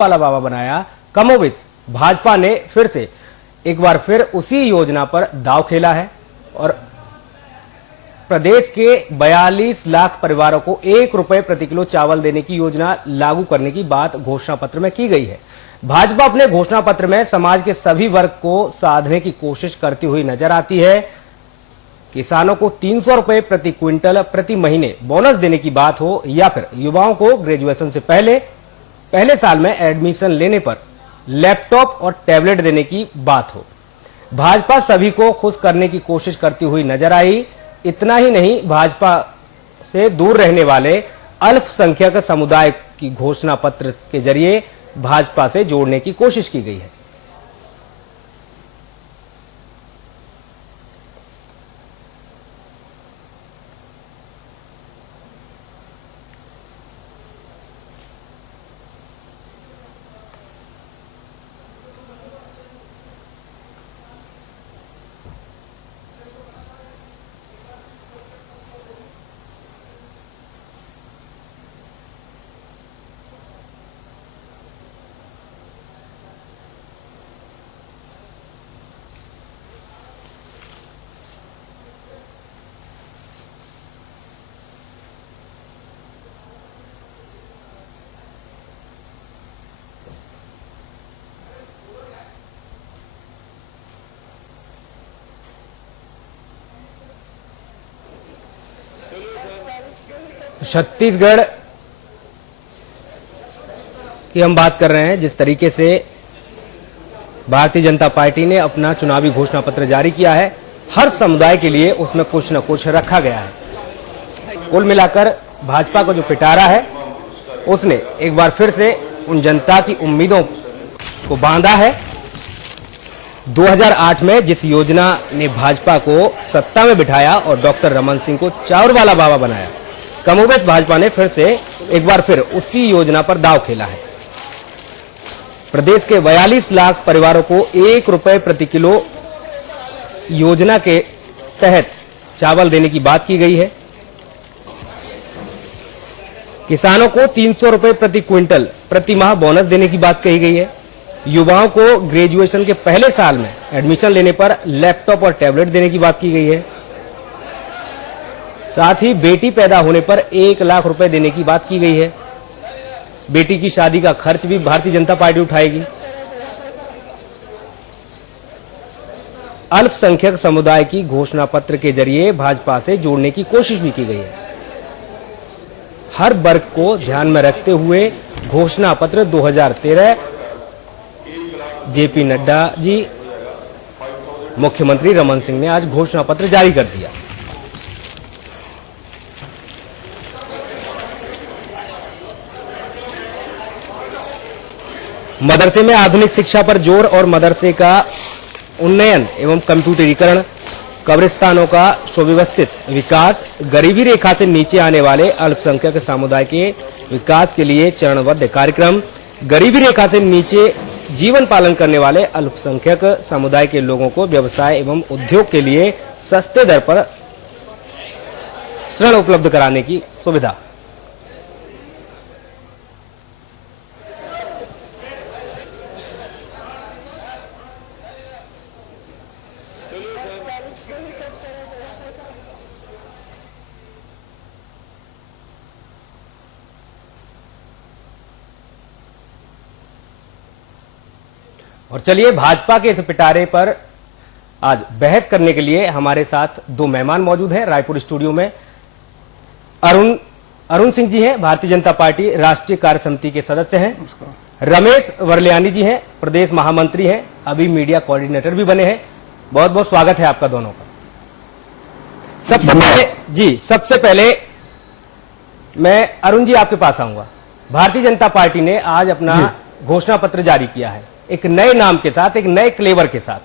वाला बाबा बनाया। कमोबेश भाजपा ने फिर से एक बार फिर उसी योजना पर दांव खेला है और प्रदेश के 42 लाख परिवारों को 1 रुपए प्रति किलो चावल देने की योजना लागू करने की बात घोषणा पत्र में की गई है। भाजपा अपने घोषणा पत्र में समाज के सभी वर्ग को साधने की कोशिश करती हुई नजर आती है। किसानों को 300 रुपए प्रति क्विंटल प्रति महीने बोनस देने की बात हो या फिर युवाओं को ग्रेजुएशन से पहले साल में एडमिशन लेने पर लैपटॉप और टैबलेट देने की बात हो, भाजपा सभी को खुश करने की कोशिश करती हुई नजर आई। इतना ही नहीं, भाजपा से दूर रहने वाले अल्पसंख्यक समुदाय की घोषणा पत्र के जरिए भाजपा से जोड़ने की कोशिश की गई है। छत्तीसगढ़ की हम बात कर रहे हैं। जिस तरीके से भारतीय जनता पार्टी ने अपना चुनावी घोषणा पत्र जारी किया है, हर समुदाय के लिए उसमें कुछ न कुछ रखा गया है। कुल मिलाकर भाजपा को जो पिटारा है, उसने एक बार फिर से उन जनता की उम्मीदों को बांधा है। 2008 में जिस योजना ने भाजपा को सत्ता में बिठाया और डॉक्टर रमन सिंह को चावल वाला बाबा बनाया, कमोबेश भाजपा ने फिर से एक बार फिर उसी योजना पर दांव खेला है। प्रदेश के 42 लाख परिवारों को 1 रुपए प्रति किलो योजना के तहत चावल देने की बात की गई है। किसानों को 300 रुपए प्रति क्विंटल प्रति माह बोनस देने की बात कही गई है। युवाओं को ग्रेजुएशन के पहले साल में एडमिशन लेने पर लैपटॉप और टैबलेट देने की बात की गई है। साथ ही बेटी पैदा होने पर 1 लाख रुपए देने की बात की गई है। बेटी की शादी का खर्च भी भारतीय जनता पार्टी उठाएगी। अल्पसंख्यक समुदाय की घोषणा पत्र के जरिए भाजपा से जोड़ने की कोशिश भी की गई है। हर वर्ग को ध्यान में रखते हुए घोषणा पत्र 2013 जेपी नड्डा जी, मुख्यमंत्री रमन सिंह ने आज घोषणा पत्र जारी कर दिया। मदरसे में आधुनिक शिक्षा पर जोर और मदरसे का उन्नयन एवं कंप्यूटरीकरण, कब्रिस्तानों का सुव्यवस्थित विकास, गरीबी रेखा से नीचे आने वाले अल्पसंख्यक समुदाय के विकास के लिए चरणबद्ध कार्यक्रम, गरीबी रेखा से नीचे जीवन पालन करने वाले अल्पसंख्यक समुदाय के लोगों को व्यवसाय एवं उद्योग के लिए सस्ते दर पर ऋण उपलब्ध कराने की सुविधा। और चलिए, भाजपा के इस पिटारे पर आज बहस करने के लिए हमारे साथ दो मेहमान मौजूद हैं। रायपुर स्टूडियो में अरुण सिंह जी हैं, भारतीय जनता पार्टी राष्ट्रीय कार्य समिति के सदस्य हैं। रमेश वर्ल्यानी जी हैं, प्रदेश महामंत्री हैं, अभी मीडिया कोऑर्डिनेटर भी बने हैं। बहुत बहुत स्वागत है आपका दोनों का। सबसे पहले मैं अरुण जी आपके पास आऊंगा। भारतीय जनता पार्टी ने आज अपना घोषणा पत्र जारी किया है, एक नए नाम के साथ, एक नए क्लेवर के साथ।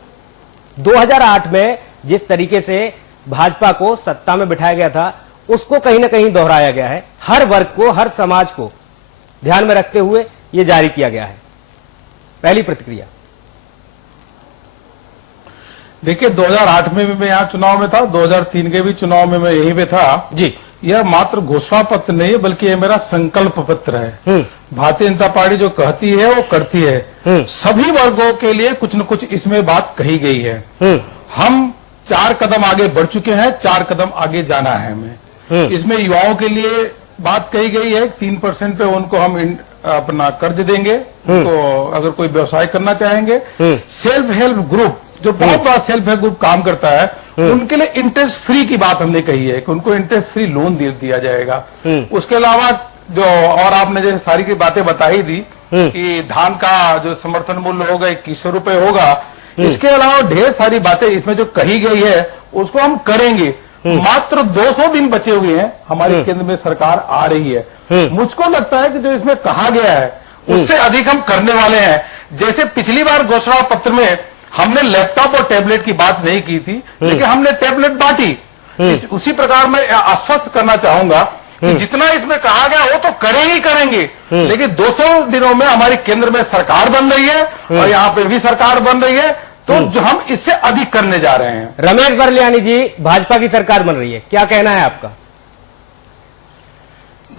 2008 में जिस तरीके से भाजपा को सत्ता में बिठाया गया था, उसको कहीं ना कहीं दोहराया गया है। हर वर्ग को, हर समाज को ध्यान में रखते हुए यह जारी किया गया है। पहली प्रतिक्रिया। देखिए, 2008 में भी मैं यहाँ चुनाव में था, 2003 के भी चुनाव में मैं यहीं पे था जी। यह मात्र घोषणा पत्र नहीं है, बल्कि यह मेरा संकल्प पत्र है। भारतीय जनता पार्टी जो कहती है वो करती है। सभी वर्गों के लिए कुछ न कुछ इसमें बात कही गई है। हम 4 कदम आगे बढ़ चुके हैं, 4 कदम आगे जाना है हमें। इसमें युवाओं के लिए बात कही गई है, 3% पे उनको हम अपना कर्ज देंगे, उनको अगर कोई व्यवसाय करना चाहेंगे। सेल्फ हेल्प ग्रुप, जो बहुत बड़ा सेल्फ हेल्प ग्रुप काम करता है, उनके लिए इंटरेस्ट फ्री की बात हमने कही है कि उनको इंटरेस्ट फ्री लोन दिया जाएगा। उसके अलावा जो और आपने जैसे सारी की बातें बताई थी कि धान का जो समर्थन मूल्य होगा 2100 रुपए होगा, इसके अलावा ढेर सारी बातें इसमें जो कही गई है उसको हम करेंगे। मात्र 200 दिन बचे हुए हैं, हमारी केंद्र में सरकार आ रही है। मुझको लगता है कि जो इसमें कहा गया है उससे अधिक हम करने वाले हैं। जैसे पिछली बार घोषणा पत्र में हमने लैपटॉप और टैबलेट की बात नहीं की थी, लेकिन हमने टैबलेट बांटी। उसी प्रकार मैं आश्वस्त करना चाहूंगा कि जितना इसमें कहा गया वो तो करेंगे, लेकिन 200 दिनों में हमारी केंद्र में सरकार बन रही है और यहाँ पे भी सरकार बन रही है, तो जो हम इससे अधिक करने जा रहे हैं। रमेश बरलियानी जी, भाजपा की सरकार बन रही है, क्या कहना है आपका?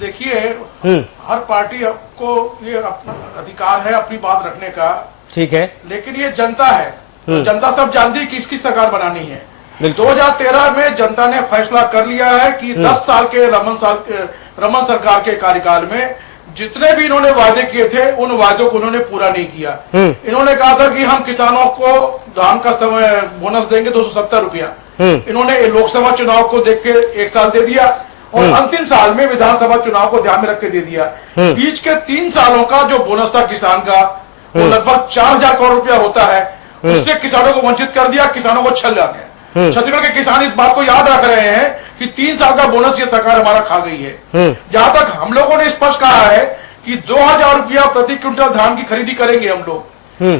देखिए, हर पार्टी को ये अपना अधिकार है अपनी बात रखने का, ठीक है, लेकिन ये जनता है, तो जनता सब जानती है किसकी सरकार बनानी है। 2013 में जनता ने फैसला कर लिया है कि 10 साल के रमन सरकार के कार्यकाल में जितने भी इन्होंने वादे किए थे उन वादों को उन्होंने पूरा नहीं किया। इन्होंने कहा था कि हम किसानों को धान का समय बोनस देंगे 270 रुपया। इन्होंने लोकसभा चुनाव को देख के 1 साल दे दिया और अंतिम साल में विधानसभा चुनाव को ध्यान में रख के दे दिया। बीच के 3 सालों का जो बोनस था किसान का, वो लगभग 4000 करोड़ रुपया होता है, उससे किसानों को वंचित कर दिया, किसानों को छल जा गया। छत्तीसगढ़ के किसान इस बात को याद रख रहे हैं कि 3 साल का बोनस ये सरकार हमारा खा गई है। जहां तक हम लोगों ने स्पष्ट कहा है कि 2000 रुपया प्रति क्विंटल धान की खरीदी करेंगे हम लोग।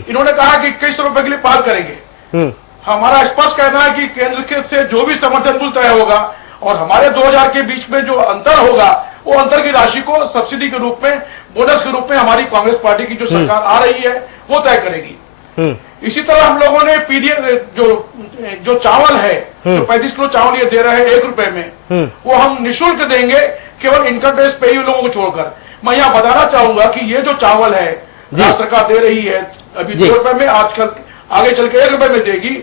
इन्होंने कहा कि 2100 रुपए के लिए पार करेंगे। हमारा स्पष्ट कहना है कि केंद्र के से जो भी समर्थन मूल्य तय होगा और हमारे 2000 के बीच में जो अंतर होगा, वो अंतर की राशि को सब्सिडी के रूप में, बोनस के रूप में हमारी कांग्रेस पार्टी की जो सरकार आ रही है वो तय करेगी। इसी तरह हम लोगों ने पीडीएस जो चावल है, जो 35 किलो चावल ये दे रहे हैं 1 रुपए में, वो हम निःशुल्क देंगे, केवल इनकम टैक्स पे लोगों को छोड़कर। मैं यहाँ बताना चाहूंगा कि ये जो चावल है राज्य सरकार दे रही है अभी 2 रुपए में, आजकल आगे चल के 1 रुपए में देगी।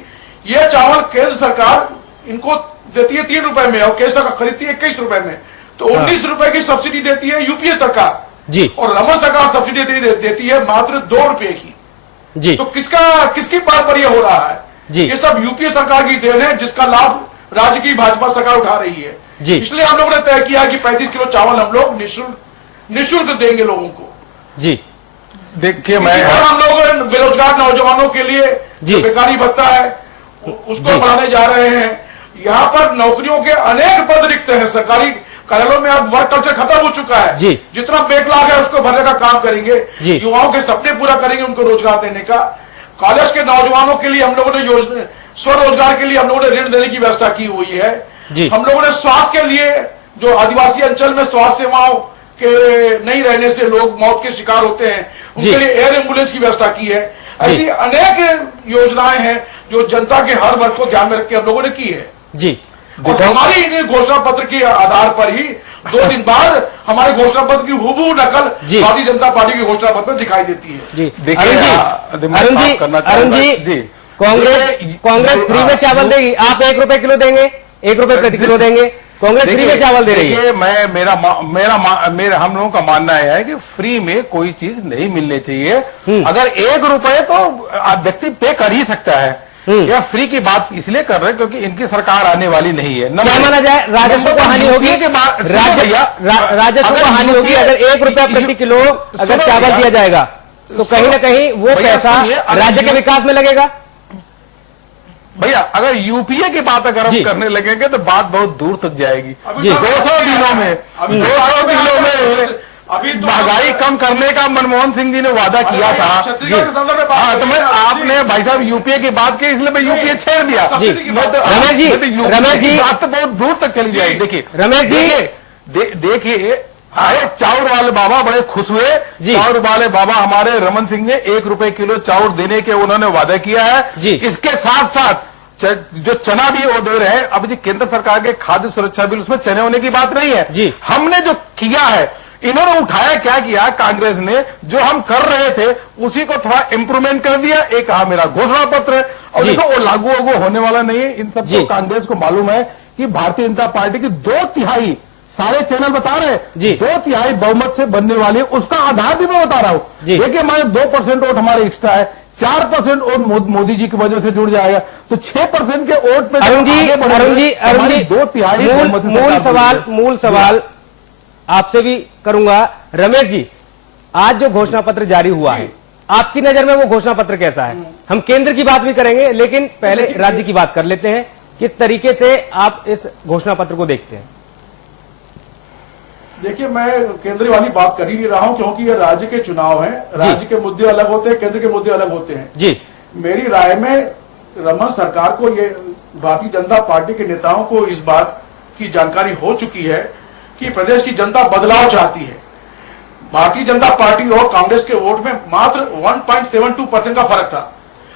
ये चावल केंद्र सरकार इनको देती है 3 रुपए में और केंद्र सरकार खरीदती है 21 रुपए में, तो 19 रुपए की सब्सिडी देती है यूपीए सरकार जी, और रमन सरकार सब्सिडी देती है मात्र 2 रुपए की जी। तो किसकी पार पर यह हो रहा है जी? ये सब यूपीए सरकार की देन है जिसका लाभ राज्य की भाजपा सरकार उठा रही है जी। इसलिए हम लोगों ने तय किया कि 35 किलो चावल हम लोग निःशुल्क देंगे लोगों को जी। देखिए, हम लोग बेरोजगार नौजवानों के लिए जो बेकारी भत्ता है उसको बढ़ाने जा रहे हैं। यहाँ पर नौकरियों के अनेक पद रिक्त हैं, सरकारी कार्यालयों में अब वर्क कल्चर खत्म हो चुका है जी। जितना बैकलॉग है उसको भरने का काम करेंगे, युवाओं के सपने पूरा करेंगे, उनको रोजगार देने का। कॉलेज के नौजवानों के लिए हम लोगों ने योजना, स्वरोजगार के लिए हम लोगों ने ऋण देने की व्यवस्था की हुई है जी। हम लोगों ने स्वास्थ्य के लिए, जो आदिवासी अंचल में स्वास्थ्य सेवाओं के नहीं रहने से लोग मौत के शिकार होते हैं, उनके लिए एयर एम्बुलेंस की व्यवस्था की है। ऐसी अनेक योजनाएं हैं जो जनता के हर वर्ग को ध्यान में रख के हम लोगों ने की है जी। और हमारी घोषणा पत्र के आधार पर ही 2 दिन बाद हमारे घोषणा पत्र की हूबहू नकल भारतीय जनता पार्टी की घोषणा पत्र में दिखाई देती है जी। अरुण जी, कांग्रेस फ्री में चावल देगी, आप 1 रुपए किलो देंगे, 1 रुपए प्रति किलो देंगे, कांग्रेस फ्री में चावल दे रही है। मेरा हम लोगों का मानना है कि फ्री में कोई चीज नहीं मिलनी चाहिए। अगर 1 रुपए तो व्यक्ति पे कर ही सकता है। यह फ्री की बात इसलिए कर रहे हैं क्योंकि इनकी सरकार आने वाली नहीं है। क्या माना जाए, राजस्व को हानि होगी, राजस्व को हानि होगी अगर 1 रुपया प्रति किलो अगर चावल दिया जाएगा, तो कहीं ना कहीं वो पैसा राज्य के विकास में लगेगा। भैया, अगर यूपीए की बात अगर हम करने लगेंगे तो बात बहुत दूर तक जाएगी। 200 दिनों में अभी महंगाई कम करने का मनमोहन सिंह जी ने वादा किया था। हाँ, तो मैं आपने भाई साहब यूपीए की बात की, इसलिए मैं यूपीए छेड़ दिया जी। रमेश जी बात तो बहुत दूर तक चली जाएगी। देखिए रमेश जी, देखिए चाउर वाले बाबा बड़े खुश हुए। चाउर वाले बाबा हमारे रमन सिंह ने 1 रुपए किलो चाउर देने के उन्होंने वादा किया है जी। इसके साथ साथ जो चना भी वो दे रहे हैं, अब जी केंद्र सरकार के खाद्य सुरक्षा बिल, उसमें चने होने की बात नहीं है जी। हमने जो किया है, इन्होंने उठाया क्या किया, कांग्रेस ने जो हम कर रहे थे उसी को थोड़ा इंप्रूवमेंट कर दिया। एक कहा मेरा घोषणा पत्र है, और देखो वो लागू होने वाला नहीं है। इन सबको कांग्रेस को मालूम है कि भारतीय जनता पार्टी की 2/3 सारे चैनल बता रहे हैं, 2/3 बहुमत से बनने वाली है। उसका आधार भी मैं बता रहा हूं। देखिए हमारे 2% वोट हमारे एक्स्ट्रा है, 4% वोट मोदी जी की वजह से जुड़ जाएगा, तो 6% के वोट पे अरुण जी 2/3 मूल सवाल आपसे भी करूंगा। रमेश जी, आज जो घोषणा पत्र जारी हुआ है, आपकी नजर में वो घोषणा पत्र कैसा है? हम केंद्र की बात भी करेंगे, लेकिन पहले राज्य की बात कर लेते हैं। किस तरीके से आप इस घोषणा पत्र को देखते हैं? देखिए, मैं केंद्र वाली बात कर ही नहीं रहा हूं, क्योंकि ये राज्य के चुनाव हैं। राज्य के मुद्दे अलग होते हैं, केंद्र के मुद्दे अलग होते हैं। जी, मेरी राय में रमन सरकार को, ये भारतीय जनता पार्टी के नेताओं को इस बात की जानकारी हो चुकी है कि प्रदेश की जनता बदलाव चाहती है। भारतीय जनता पार्टी और कांग्रेस के वोट में मात्र 1.72% का फर्क था,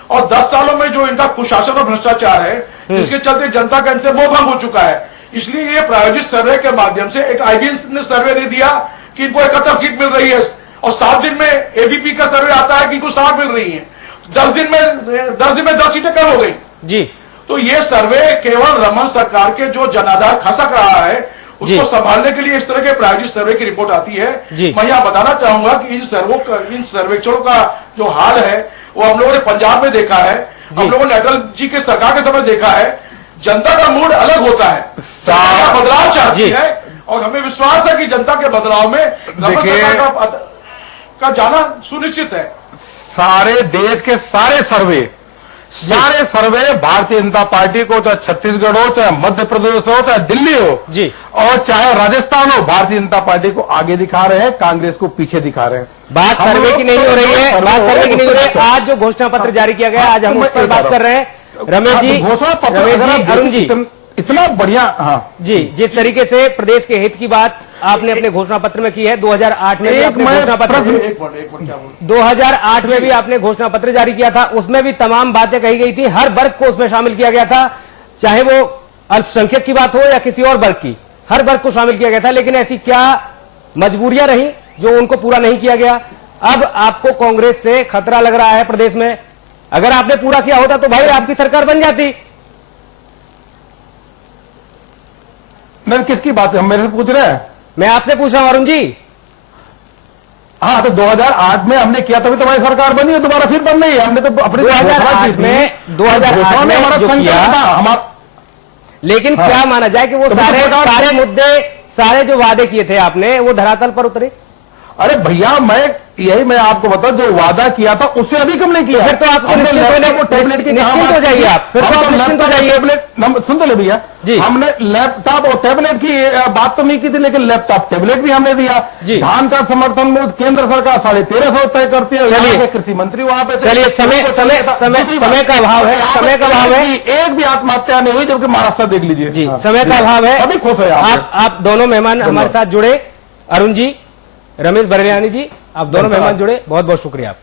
और 10 सालों में जो इनका कुशासन और भ्रष्टाचार है, जिसके चलते जनता का इनसे मोह भंग हो चुका है। इसलिए ये प्रायोजित सर्वे के माध्यम से, एक आईबीएस ने सर्वे नहीं दिया कि इनको 71 सीट मिल रही है, और 7 दिन में एबीपी का सर्वे आता है कि इनको 60 मिल रही है। 10 दिन में 10 सीटें कम हो गई जी। तो ये सर्वे केवल रमन सरकार के जो जनाधार खसक रहा है, उसको संभालने के लिए इस तरह के प्रायोजित सर्वे की रिपोर्ट आती है। मैं यहां बताना चाहूंगा कि इन सर्वेक्षणों का जो हाल है, वो हम लोगों ने पंजाब में देखा है, हम लोगों ने अटल जी के सरकार के समय देखा है। जनता का मूड अलग होता है, बदलाव चाहती है, और हमें विश्वास है कि जनता के बदलाव में रमन सरकार का जाना सुनिश्चित है। सारे देश के सारे सर्वे भारतीय जनता पार्टी को, चाहे छत्तीसगढ़ हो, चाहे मध्य प्रदेश हो, चाहे दिल्ली हो जी, और चाहे राजस्थान हो, भारतीय जनता पार्टी को आगे दिखा रहे हैं, कांग्रेस को पीछे दिखा रहे हैं। बात सर्वे की नहीं हो रही है, बात सर्वे की नहीं हो रही है। आज जो घोषणा पत्र जारी किया गया, आज हम उस पर बात कर रहे हैं। रमेश जी, घोषणा पत्र, अरुण जी, इतना बढ़िया। हाँ जी, जिस तरीके से प्रदेश के हित की बात आपने अपने घोषणा पत्र में की है, 2008 में भी आपने घोषणा पत्र 2008 में भी आपने घोषणा पत्र जारी किया था, उसमें भी तमाम बातें कही गई थी, हर वर्ग को उसमें शामिल किया गया था, चाहे वो अल्पसंख्यक की बात हो या किसी और वर्ग की, हर वर्ग को शामिल किया गया था। लेकिन ऐसी क्या मजबूरियां रही जो उनको पूरा नहीं किया गया? अब आपको कांग्रेस से खतरा लग रहा है प्रदेश में। अगर आपने पूरा किया होता तो भाई आपकी सरकार बन जाती। नहीं, किसकी बात है? हम मेरे से पूछ रहे हैं? मैं आपसे पूछ रहा हूं अरुण जी। हाँ, तो 2008 में हमने किया, तभी तुम्हारी सरकार बनी है, दोबारा फिर बन रही है। हमने तो अपनी 2008 में हमारा संकल्प था हमारा। लेकिन हाँ, क्या माना जाए कि वो सारे मुद्दे, सारे जो वादे किए थे आपने, वो धरातल पर उतरे? अरे भैया, मैं आपको बता, जो वादा किया था उससे अधिक हमने किया। फिर तो आपको निश्चिंत हो जाइए आप, फिर तो आप निश्चिंत हो जाइए। सुन तो ले भैया जी, हमने लैपटॉप और टैबलेट की बात तो नहीं की थी, लेकिन लैपटॉप टैबलेट भी हमने दिया जी। धान का समर्थन मूल्य केंद्र सरकार 1350 तय करती है। चलिए, कृषि मंत्री वहां पे, चलिए, समय का अभाव है, समय का अभाव है। एक भी आत्महत्या नहीं हुई, जबकि महाराष्ट्र देख लीजिए जी, समय का अभाव है। अभी खुश है आप दोनों मेहमान हमारे साथ जुड़े, अरुण जी, रमेश बरेलियानी जी, आप दोनों मेहमान जुड़े, बहुत बहुत शुक्रिया आपका।